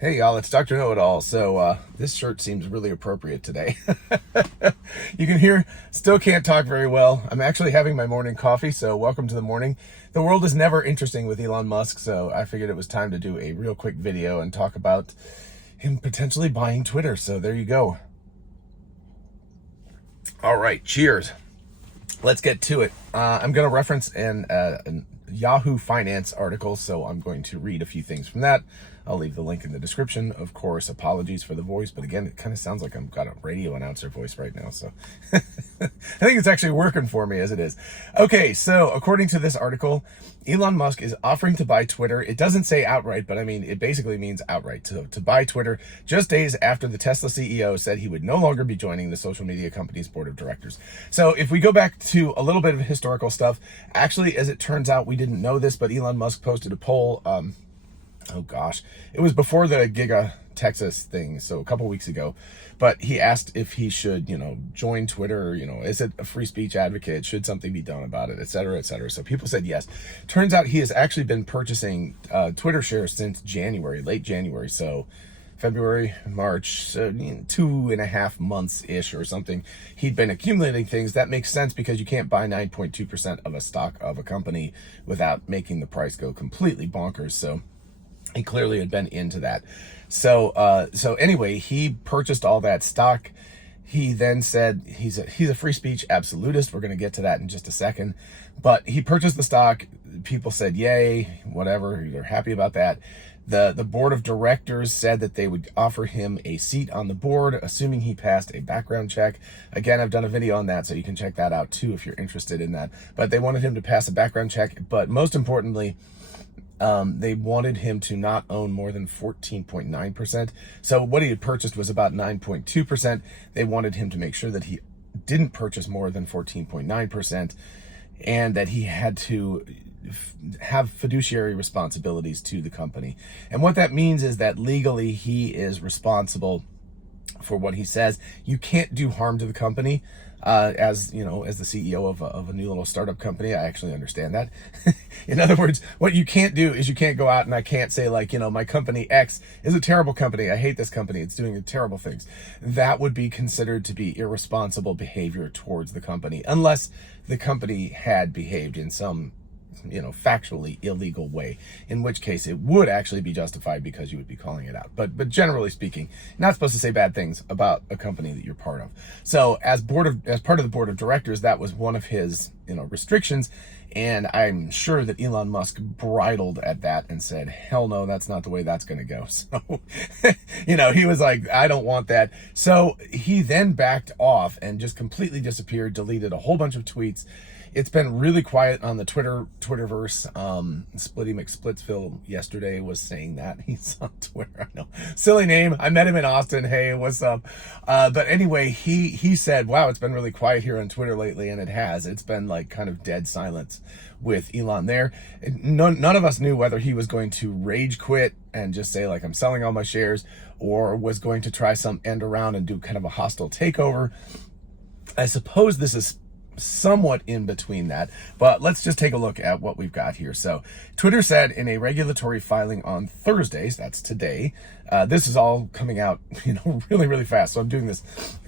Hey y'all, it's Dr. Know-It-All. So this shirt seems really appropriate today. You can hear, still can't talk very well. I'm actually having my morning coffee, so welcome to the morning. The world is never interesting with Elon Musk, so I figured it was time to do a real quick video and talk about him potentially buying Twitter. So there you go. All right, cheers. Let's get to it. I'm going to reference an Yahoo Finance article, so I'm going to read a few things from that. I'll leave the link in the description. Of course, apologies for the voice, but again, it kind of sounds like I've got a radio announcer voice right now, so I think it's actually working for me as it is. Okay, so according to this article, Elon Musk is offering to buy Twitter. It doesn't say outright, but I mean, it basically means outright, to buy Twitter just days after the Tesla CEO said he would no longer be joining the social media company's board of directors. So if we go back to a little bit of historical stuff, actually, as it turns out, we didn't know this, but Elon Musk posted a poll, oh gosh, it was before the Giga Texas thing, so a couple weeks ago, but he asked if he should, join Twitter, is it a free speech advocate? Should something be done about it, et cetera, et cetera. So people said yes. Turns out he has actually been purchasing Twitter shares since January, late January. So February, March, 2.5 months-ish or something. He'd been accumulating things. That makes sense because you can't buy 9.2% of a stock of a company without making the price go completely bonkers. So he clearly had been into that. So anyway, he purchased all that stock. He then said he's a free speech absolutist. We're going to get to that in just a second. But he purchased the stock. People said, yay, whatever. They're happy about that. The board of directors said that they would offer him a seat on the board, assuming he passed a background check. Again, I've done a video on that, so you can check that out too if you're interested in that. But they wanted him to pass a background check. But most importantly, they wanted him to not own more than 14.9%. So what he had purchased was about 9.2%. They wanted him to make sure that he didn't purchase more than 14.9% and that he had to have fiduciary responsibilities to the company. And what that means is that legally he is responsible for what he says. You can't do harm to the company. As the CEO of a new little startup company, I actually understand that. In other words, what you can't do is you can't go out and I can't say like, my company X is a terrible company. I hate this company. It's doing terrible things. That would be considered to be irresponsible behavior towards the company, unless the company had behaved in some factually illegal way, in which case it would actually be justified because you would be calling it out. But generally speaking, you're not supposed to say bad things about a company that you're part of. So as part of the board of directors, that was one of his restrictions. And I'm sure that Elon Musk bridled at that and said, hell no, that's not the way that's going to go. So, he was like, I don't want that. So he then backed off and just completely disappeared, deleted a whole bunch of tweets. It's been really quiet on the Twitterverse. Splitty McSplitsville yesterday was saying that. He's on Twitter. I know. Silly name. I met him in Austin. Hey, what's up? But anyway, he said, wow, it's been really quiet here on Twitter lately, and it has. It's been like kind of dead silence with Elon there. None of us knew whether he was going to rage quit and just say like, I'm selling all my shares, or was going to try some end around and do kind of a hostile takeover. I suppose this is somewhat in between that, but let's just take a look at what we've got here. So Twitter said in a regulatory filing on Thursdays, that's today, this is all coming out, really, really fast. So I'm doing this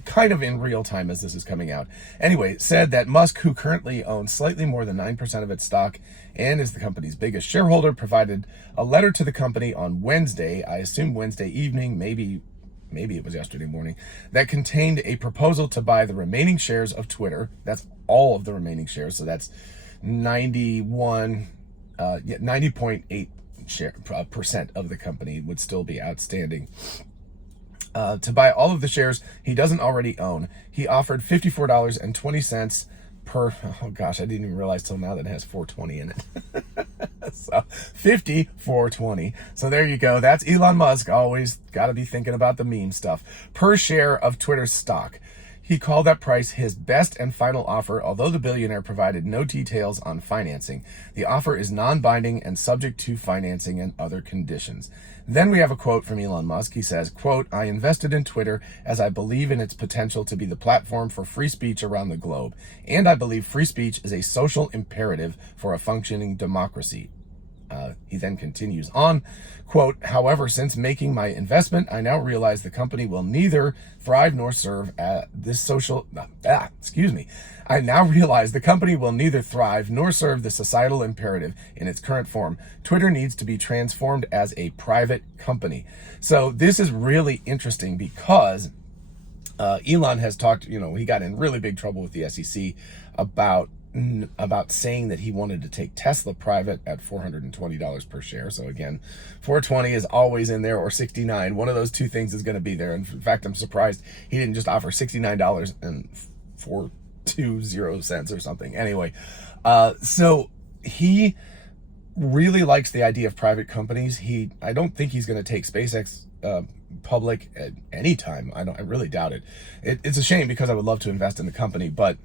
kind of in real time as this is coming out. Anyway, said that Musk, who currently owns slightly more than 9% of its stock and is the company's biggest shareholder, provided a letter to the company on Wednesday, I assume Wednesday evening, maybe it was yesterday morning, that contained a proposal to buy the remaining shares of Twitter. That's all of the remaining shares. So that's 90.8% of the company would still be outstanding. To buy all of the shares he doesn't already own. He offered $54.20 per, oh gosh, I didn't even realize till now that it has 420 in it. So 54.20. So there you go. That's Elon Musk. Always got to be thinking about the meme stuff. Per share of Twitter stock. He called that price his best and final offer, although the billionaire provided no details on financing. The offer is non-binding and subject to financing and other conditions. Then we have a quote from Elon Musk. He says, quote, I invested in Twitter as I believe in its potential to be the platform for free speech around the globe. And I believe free speech is a social imperative for a functioning democracy. He then continues on, quote, however, since making my investment, I now realize the company will neither thrive nor serve this social, I now realize the company will neither thrive nor serve the societal imperative in its current form. Twitter needs to be transformed as a private company. So this is really interesting because Elon has talked, he got in really big trouble with the SEC about saying that he wanted to take Tesla private at $420 per share. So again, 420 is always in there, or 69. One of those two things is going to be there. And in fact, I'm surprised he didn't just offer $69.420 or something. Anyway, so he really likes the idea of private companies. I don't think he's going to take SpaceX public at any time. I really doubt it. It's a shame because I would love to invest in the company, but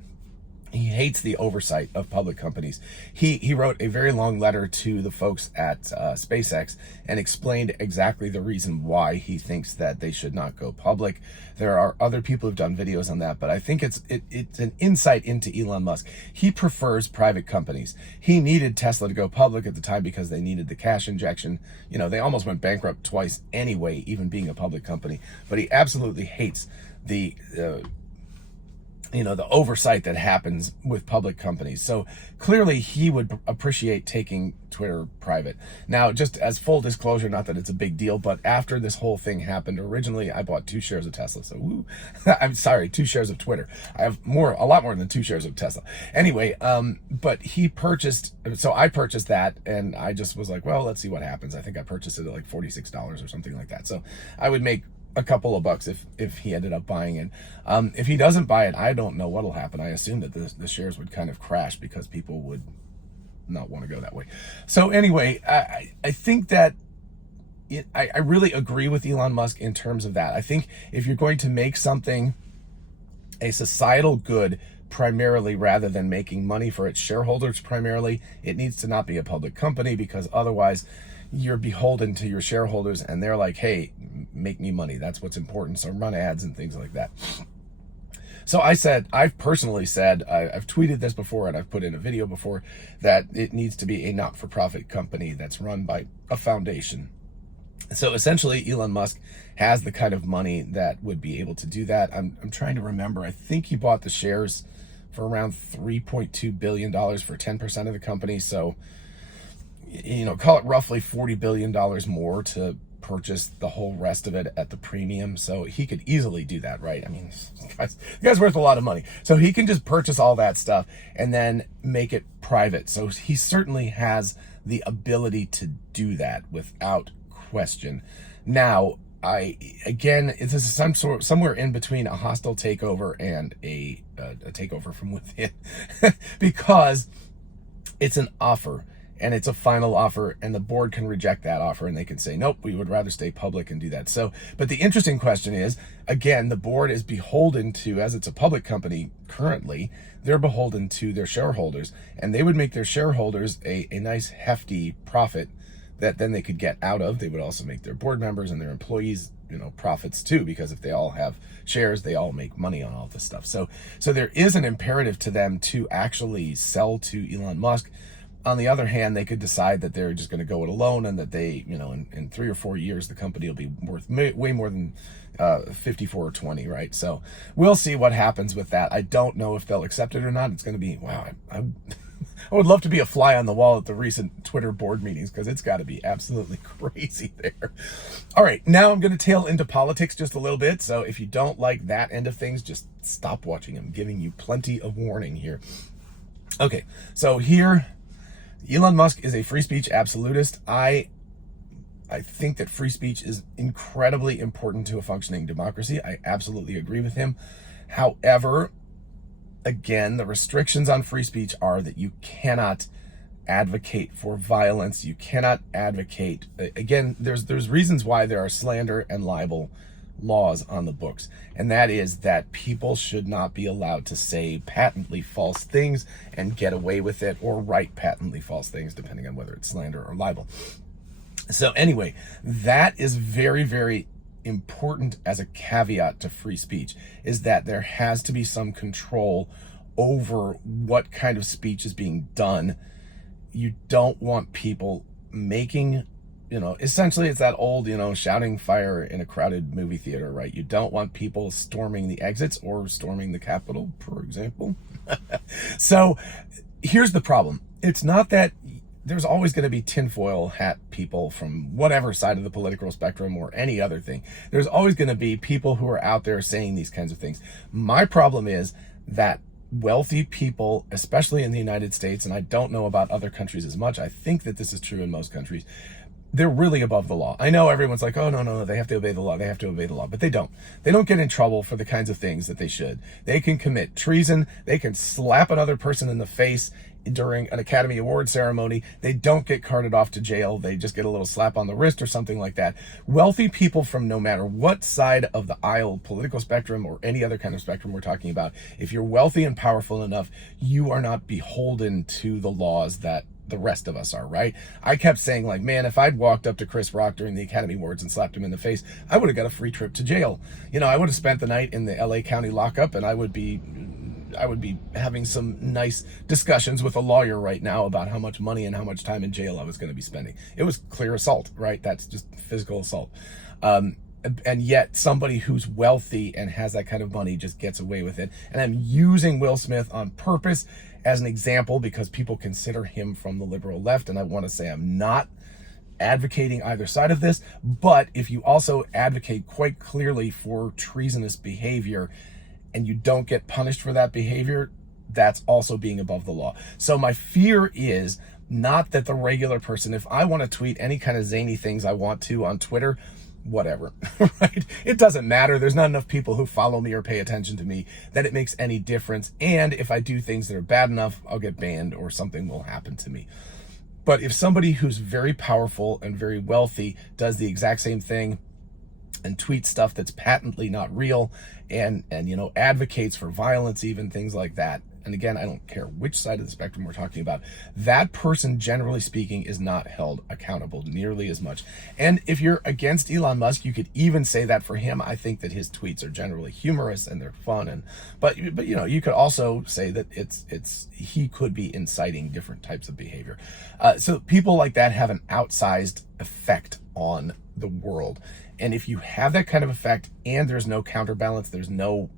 he hates the oversight of public companies. He wrote a very long letter to the folks at SpaceX and explained exactly the reason why he thinks that they should not go public. There are other people who've done videos on that, but I think it's an insight into Elon Musk. He prefers private companies. He needed Tesla to go public at the time because they needed the cash injection. They almost went bankrupt twice anyway, even being a public company. But he absolutely hates the oversight that happens with public companies. So clearly he would appreciate taking Twitter private. Now, just as full disclosure, not that it's a big deal, but after this whole thing happened, originally I bought 2 shares of Tesla. So woo, I'm sorry, 2 shares of Twitter. I have a lot more than 2 shares of Tesla. Anyway, but I purchased that, and I just was like, well, let's see what happens. I think I purchased it at like $46 or something like that. So I would make a couple of bucks if he ended up buying it. If he doesn't buy it, I don't know what'll happen. I assume that the shares would kind of crash because people would not want to go that way. So anyway, I think that I really agree with Elon Musk in terms of that. I think if you're going to make something a societal good primarily rather than making money for its shareholders primarily, it needs to not be a public company, because otherwise you're beholden to your shareholders and they're like, hey, make me money. That's what's important. So run ads and things like that. So I've personally said, I've tweeted this before and I've put in a video before, that it needs to be a not-for-profit company that's run by a foundation. So essentially Elon Musk has the kind of money that would be able to do that. I'm trying to remember. I think he bought the shares for around $3.2 billion for 10% of the company. So, call it roughly $40 billion more to purchase the whole rest of it at the premium. So he could easily do that, right? I mean, the guy's worth a lot of money. So he can just purchase all that stuff and then make it private. So he certainly has the ability to do that without question. Now, this is somewhere in between a hostile takeover and a takeover from within, because it's an offer. And it's a final offer, and the board can reject that offer, and they can say, nope, we would rather stay public and do that. So, but the interesting question is, again, the board is beholden to, as it's a public company currently, they're beholden to their shareholders, and they would make their shareholders a nice hefty profit that then they could get out of. They would also make their board members and their employees, profits too, because if they all have shares, they all make money on all this stuff. So there is an imperative to them to actually sell to Elon Musk. On the other hand, they could decide that they're just going to go it alone, and that they, in 3 or 4 years, the company will be worth way more than 54 or 20, right? So we'll see what happens with that. I don't know if they'll accept it or not. It's going to be, wow, I would love to be a fly on the wall at the recent Twitter board meetings, because it's got to be absolutely crazy there. All right, now I'm going to tail into politics just a little bit. So if you don't like that end of things, just stop watching. I'm giving you plenty of warning here. Okay, so here, Elon Musk is a free speech absolutist. I think that free speech is incredibly important to a functioning democracy. I absolutely agree with him. However, again, the restrictions on free speech are that you cannot advocate for violence. You cannot advocate, again, there's reasons why there are slander and libel laws on the books, and that is that people should not be allowed to say patently false things and get away with it, or write patently false things, depending on whether it's slander or libel. So anyway, that is very, very important as a caveat to free speech, is that there has to be some control over what kind of speech is being done. You don't want people making, essentially it's that old, shouting fire in a crowded movie theater, right? You don't want people storming the exits or storming the Capitol, for example. So here's the problem. It's not that there's always going to be tinfoil hat people from whatever side of the political spectrum or any other thing. There's always going to be people who are out there saying these kinds of things. My problem is that wealthy people, especially in the United States, and I don't know about other countries as much, I think that this is true in most countries, they're really above the law. I know everyone's like, oh, no, they have to obey the law. They have to obey the law. But they don't. They don't get in trouble for the kinds of things that they should. They can commit treason. They can slap another person in the face during an Academy Award ceremony. They don't get carted off to jail. They just get a little slap on the wrist or something like that. Wealthy people from no matter what side of the aisle, political spectrum, or any other kind of spectrum we're talking about, if you're wealthy and powerful enough, you are not beholden to the laws that the rest of us are, right? I kept saying, like, man, if I'd walked up to Chris Rock during the Academy Awards and slapped him in the face, I would have got a free trip to jail. I would have spent the night in the LA County lockup, and I would be having some nice discussions with a lawyer right now about how much money and how much time in jail I was going to be spending. It was clear assault, right? That's just physical assault. And yet somebody who's wealthy and has that kind of money just gets away with it. And I'm using Will Smith on purpose as an example because people consider him from the liberal left. And I want to say I'm not advocating either side of this, but if you also advocate quite clearly for treasonous behavior and you don't get punished for that behavior, that's also being above the law. So my fear is not that the regular person, if I want to tweet any kind of zany things I want to on Twitter, whatever, right? It doesn't matter. There's not enough people who follow me or pay attention to me that it makes any difference. And if I do things that are bad enough, I'll get banned or something will happen to me. But if somebody who's very powerful and very wealthy does the exact same thing and tweets stuff that's patently not real and advocates for violence, even things like that, and again, I don't care which side of the spectrum we're talking about, that person, generally speaking, is not held accountable nearly as much. And if you're against Elon Musk, you could even say that for him. I think that his tweets are generally humorous and they're fun, but you could also say that he could be inciting different types of behavior. So people like that have an outsized effect on the world. And if you have that kind of effect and there's no counterbalance, there's no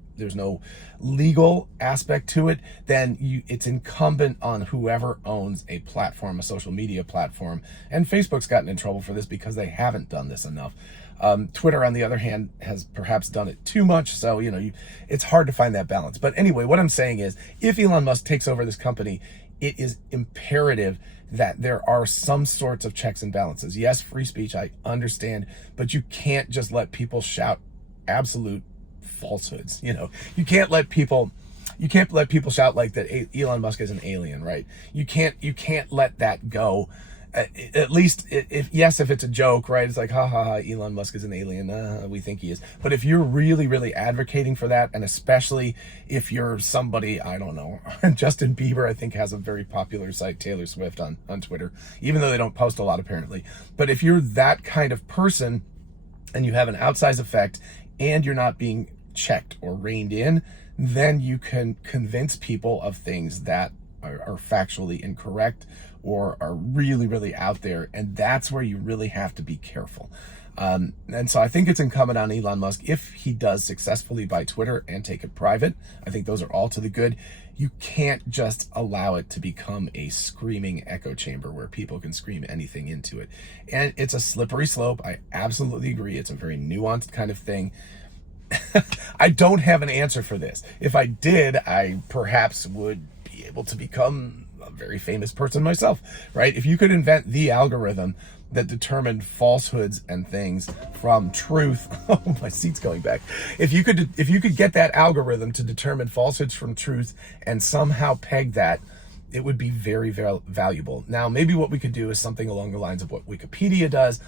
legal aspect to it, then it's incumbent on whoever owns a platform, a social media platform. And Facebook's gotten in trouble for this because they haven't done this enough. Twitter, on the other hand, has perhaps done it too much. So, it's hard to find that balance. But anyway, what I'm saying is, if Elon Musk takes over this company, it is imperative that there are some sorts of checks and balances. Yes, free speech, I understand, but you can't just let people shout absolute falsehoods. You can't let people shout like that Elon Musk is an alien, right? You can't let that go. At least if it's a joke, right? It's like, ha ha ha, Elon Musk is an alien. We think he is. But if you're really, really advocating for that, and especially if you're somebody, I don't know, Justin Bieber, I think, has a very popular site, Taylor Swift on Twitter, even though they don't post a lot apparently. But if you're that kind of person and you have an outsized effect and you're not being checked or reined in, then you can convince people of things that are factually incorrect or are really, really out there. And that's where you really have to be careful. And so I think it's incumbent on Elon Musk, if he does successfully buy Twitter and take it private, I think those are all to the good. You can't just allow it to become a screaming echo chamber where people can scream anything into it. And it's a slippery slope. I absolutely agree. It's a very nuanced kind of thing. I don't have an answer for this. If I did, I perhaps would be able to become a very famous person myself, right? If you could invent the algorithm that determined falsehoods and things from truth, oh, my seat's going back. If you could get that algorithm to determine falsehoods from truth and somehow peg that, it would be very, very valuable. Now, maybe what we could do is something along the lines of what Wikipedia does,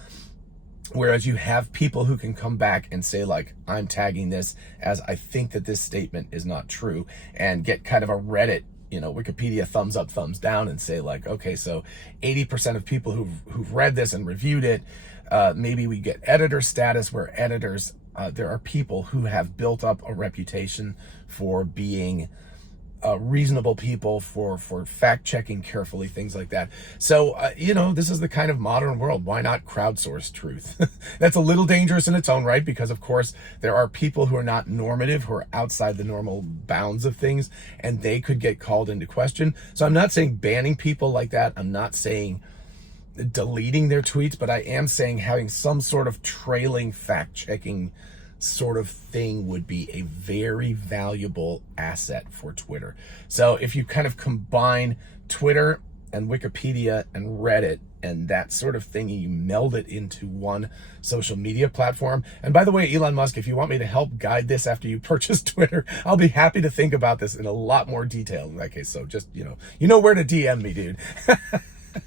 whereas you have people who can come back and say, like, I'm tagging this as I think that this statement is not true, and get kind of a Reddit, Wikipedia thumbs up, thumbs down, and say, like, okay, so 80% of people who've read this and reviewed it, maybe we get editor status, where editors, there are people who have built up a reputation for being reasonable people for fact checking carefully, things like that. So this is the kind of modern world. Why not crowdsource truth? That's a little dangerous in its own right, because of course there are people who are not normative, who are outside the normal bounds of things, and they could get called into question. So I'm not saying banning people like that. I'm not saying deleting their tweets, but I am saying having some sort of trailing fact checking sort of thing would be a very valuable asset for Twitter. So if you kind of combine Twitter and Wikipedia and Reddit and that sort of thing, you meld it into one social media platform. And by the way, Elon Musk, if you want me to help guide this after you purchase Twitter, I'll be happy to think about this in a lot more detail in that case. So just, you know where to DM me, dude.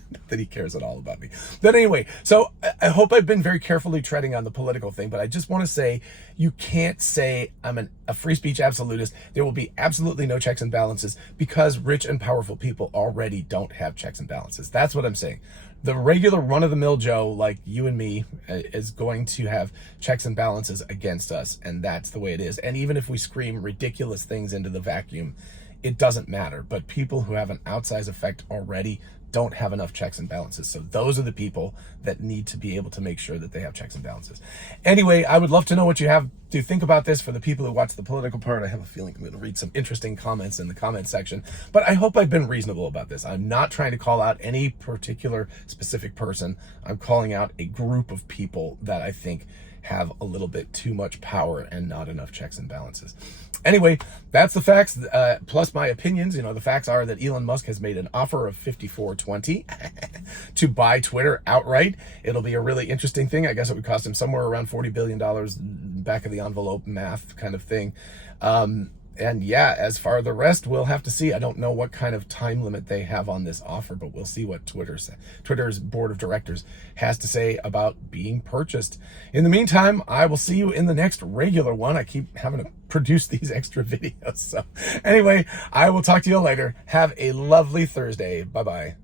Not that he cares at all about me. But anyway, so I hope I've been very carefully treading on the political thing, but I just want to say, you can't say I'm a free speech absolutist. There will be absolutely no checks and balances, because rich and powerful people already don't have checks and balances. That's what I'm saying. The regular run-of-the-mill Joe like you and me is going to have checks and balances against us, and that's the way it is. And even if we scream ridiculous things into the vacuum, it doesn't matter. But people who have an outsized effect already don't have enough checks and balances. So those are the people that need to be able to make sure that they have checks and balances. Anyway, I would love to know what you have to think about this. For the people who watch the political part, I have a feeling I'm going to read some interesting comments in the comment section, but I hope I've been reasonable about this. I'm not trying to call out any particular specific person. I'm calling out a group of people that I think have a little bit too much power and not enough checks and balances. Anyway, that's the facts, plus my opinions. The facts are that Elon Musk has made an offer of $54.20 to buy Twitter outright. It'll be a really interesting thing. I guess it would cost him somewhere around $40 billion, back of the envelope math kind of thing. And yeah, as far as the rest, we'll have to see. I don't know what kind of time limit they have on this offer, but we'll see what Twitter's board of directors has to say about being purchased. In the meantime, I will see you in the next regular one. I keep having to produce these extra videos. So anyway, I will talk to you later. Have a lovely Thursday. Bye-bye.